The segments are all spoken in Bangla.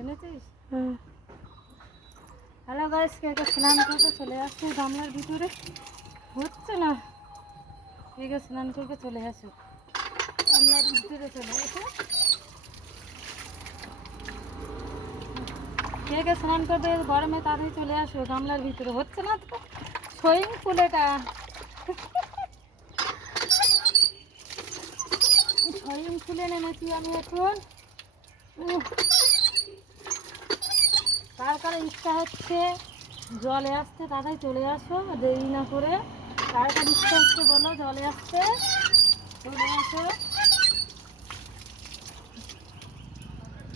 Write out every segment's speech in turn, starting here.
এনেছিস হ্যালো গাইস কে কে স্নান করতে চলে আসছে? গামলার ভিতরে? হচ্ছে না। কে কে স্নান করতে চলে আসো গামলার ভিতরে চলে আসো কে কে স্নান করবে? গরমে তাড়াতাড়ি চলে আসো। গামলার ভিতরে হচ্ছে না তো? সুইমিং পুল এটা সুইমিং পুলে নেমেছি আমি এখন। কার কার ইচ্ছা হচ্ছে জলে আসতে তাড়াতাড়ি চলে আসো, দেরি না করে। কার কার ইচ্ছা হচ্ছে বলো, জলে আসতে। চলে আসো।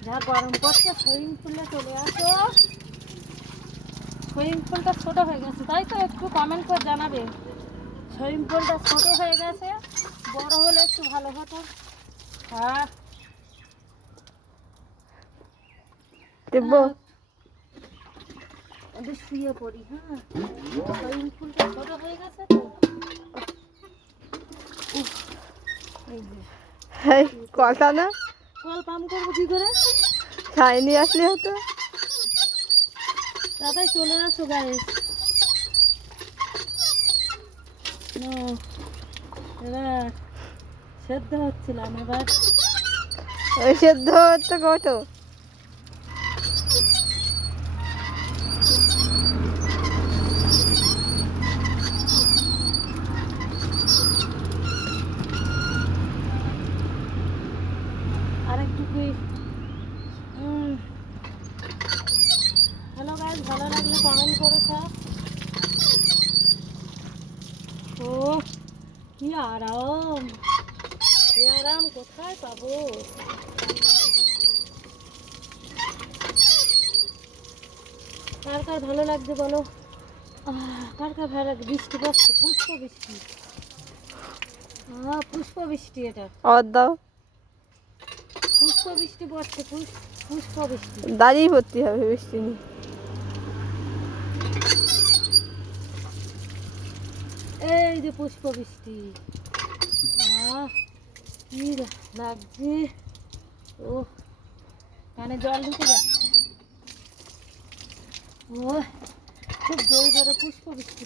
যা গরম পড়ছে, সুইমিং পুলে চলে আসো। সুইমিং পুলটা ছোট হয়ে গেছে, তাই তো একটু কমেন্ট করে জানাবে। সুইমিং পুলটা ছোট হয়ে গেছে, বড় হলে একটু ভালো হতো। হ্যাঁ। শুয়ে পড়ি হ্যাঁ। সুইমিং পুলটা ছোট হয়ে গেছে তো? কলটা না? কল পাম করব কি করে? ছাই নিয়ে আসলে হতো তাড়াতাড়ি চলে আসো গায়ে এবার সেদ্ধ হচ্ছিলাম এবার। ওই সেদ্ধ হচ্ছে গোটো ভালো লাগলে কমেন্ট করে সব ও কি আরাম। কি আরাম কোথায় পাবো? কার কার ভালো লাগছে বলো? কার কার ভালো লাগছে? বৃষ্টি পড়ছে পুষ্প বৃষ্টি। আহ, পুষ্প বৃষ্টি এটা। দাও পুষ্প বৃষ্টি পড়ছে পুষ- পুষ্প বৃষ্টি। দাঁড়িয়ে ভর্তি হবে বৃষ্টি নিয়ে। এই যে পুষ্প বৃষ্টি। কি লাগছে? ও জল ঢুকে ও খুব জোরে জোরে পুষ্প বৃষ্টি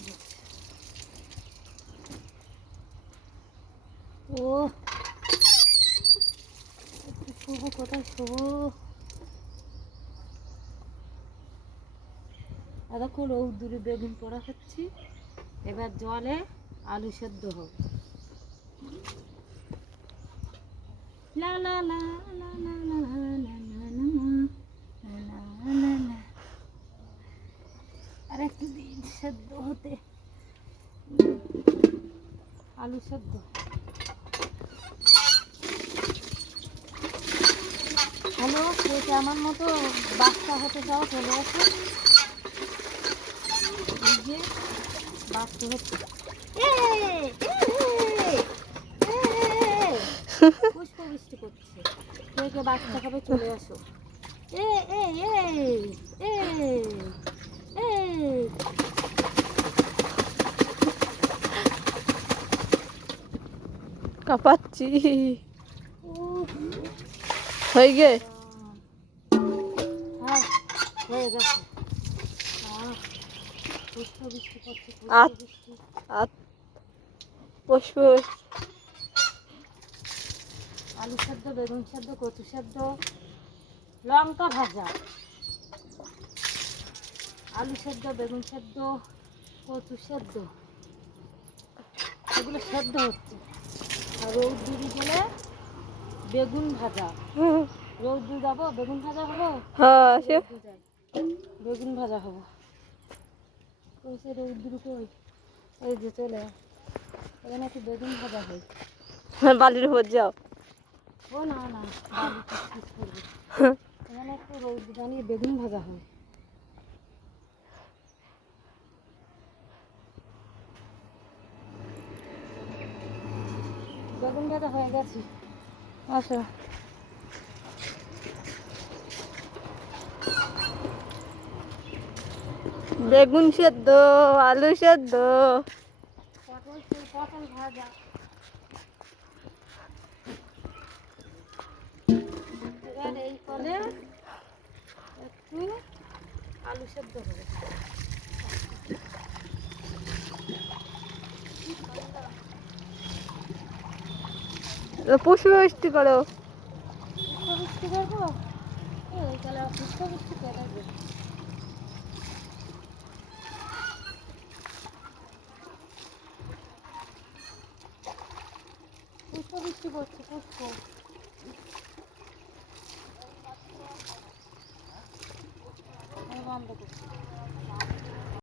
ও শুভ কোথায় শুভ। এতক্ষণ রৌদ্দুরে বেগুন পোড়া খাচ্ছি। এবার জলে আলু সেদ্ধ হোক লা লা লা লা লা লা লা আর একটু দিন সেদ্ধ হতে আলু সেদ্ধ হ্যালো কেটে আমার মতো বাচ্চা হতে চাও চলে আসো বাচ্চা হচ্ছে পুষ্পবৃষ্টি করছে কে কে বাচ্চা খাবে চলে আসো কাপাচ্ছি। হয়ে গে। পুষ্পবৃষ্টি করছে পুষ্পবৃষ্টি পুষ্প আলু সেদ্ধ বেগুন সেদ্ধ কচু সেদ্ধ লঙ্কা ভাজা। আলু সেদ্ধ বেগুন সেদ্ধ কচু সেদ্ধ। এগুলো সেদ্ধ হচ্ছে। আর রৌদ্দুরি বলে বেগুন ভাজা। হুম, যাব বেগুন ভাজা হব? হ্যাঁ। বেগুন ভাজা হব। ওই সে কই? এই যে চলে। এখানে একটু বেগুন ভাজা হয়। বালির উপর যাও। ও না না এখানে একটু রোদ জানিয়ে বেগুন ভাজা হয়। বেগুন ভাজা হয়ে গেছে। আসো বেগুন সেদ্ধ আলু সেদ্ধ। পটল ভাজা এবার এই একটু আলু সেদ্ধ করো বৃষ্টি করব? এই কলে পুষ্পবৃষ্টি করা পুষ্প বৃষ্টি করছে পুষ্প আমি বন্ধ করছি